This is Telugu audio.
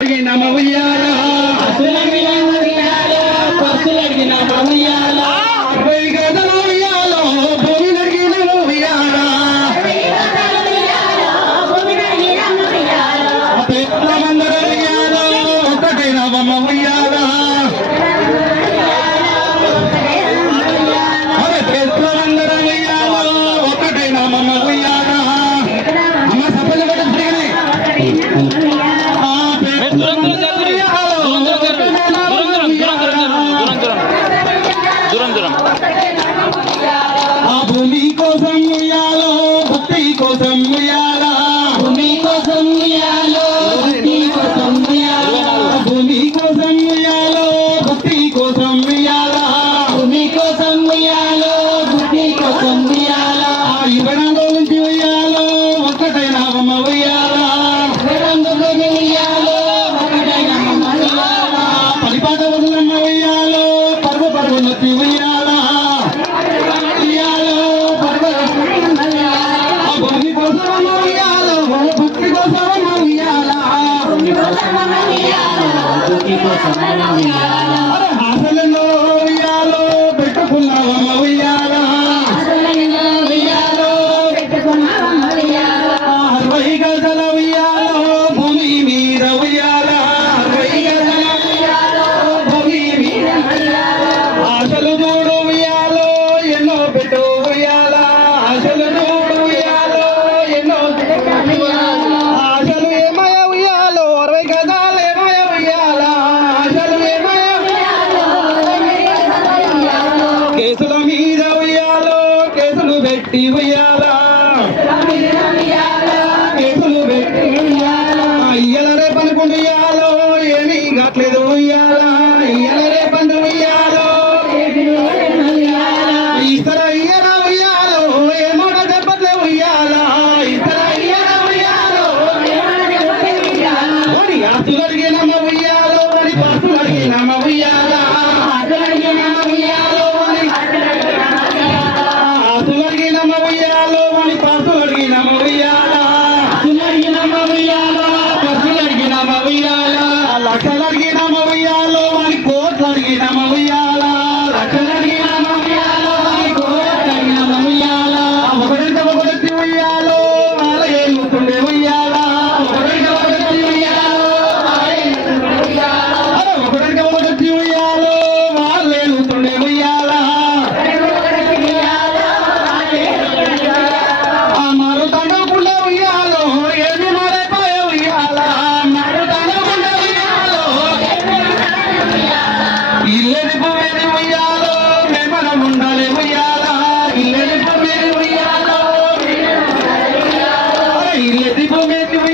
నమ ఉయ్యాల అసులకి నమ ఉయ్యాల పసులకి నమ ఉయ్యాల అరవై గదల ఉయ్యాల భూమికి నమ ఉయ్యాల పెద్దమందర ఉయ్యాల ఒకటి నవమ ఉయ్యాల అరే పెద్దమందర ఉయ్యాల ఒకటి నవమ ఉయ్యాల అమ్మ సభలు కూడా భూమి కోసం ఉయ్యాలో భక్తి కోసం ఉయ్యాలా భూమి కోసం ఉయ్యాలో భక్తి కోసం ఉయ్యాలా భూమి కోసం ఉయ్యాలో భక్తి కోసం ఉయ్యాలా భూమి కోసం ఉయ్యాలో భక్తి కోసం ఉయ్యాలా ఇవ్వడంలో నుంచి ఉయ్యాలో ఒక్కటైన అమ్మ ఉయ్యాలా ఇవ్వడంలో ఉయ్యాలో ఒక్కటైన అమ్మ ఉయ్యాలా పరిపాట వదులమ్మ ఉయ్యాలో పర్వ పర్వనొచ్చి ఉయ్యాలా హాసలలో ఉయ్యాలో పెట్టుకున్నావమ్మ ఉయ్యాలా అరవై గజల ఉయ్యాలో భూమి మీద ఉయ్యాలా అరవై గజల భూమి మీద ఆశలు చూడు ఉయ్యాలో ఎన్నో పెట్టు ఉయ్యాలా ఆశలు చూడు ఉయ్యాలో ఎన్నో ఆశలు ఏమయ ఉయ్యాలో అరవై గజాలు ఏమయ ఉయ్యాలా కేసుల మీద ఉయ్యాలో కేసులు పెట్టి ఉయ్యాలా కేసులు పెట్టి ఇయ్యల రేపనుకుంటూ ఉయ్యాలో ఏమీ కాట్లేదు ఉయ్యాలా ఇయ్యల రేపండు ఉయ్యాలో ఇతర ఇయ్యల ఉయ్యాలో ఏమోట చెప్పట్లే ఉయ్యాలా ఇతర ఇయ్యల ఉయ్యాలో ఆస్తులు అడిగినమ్మ ఉయ్యాలో అని పాస్తులు అడిగినమ్మ ఉయ్యాలా ఇల్లెది భూమి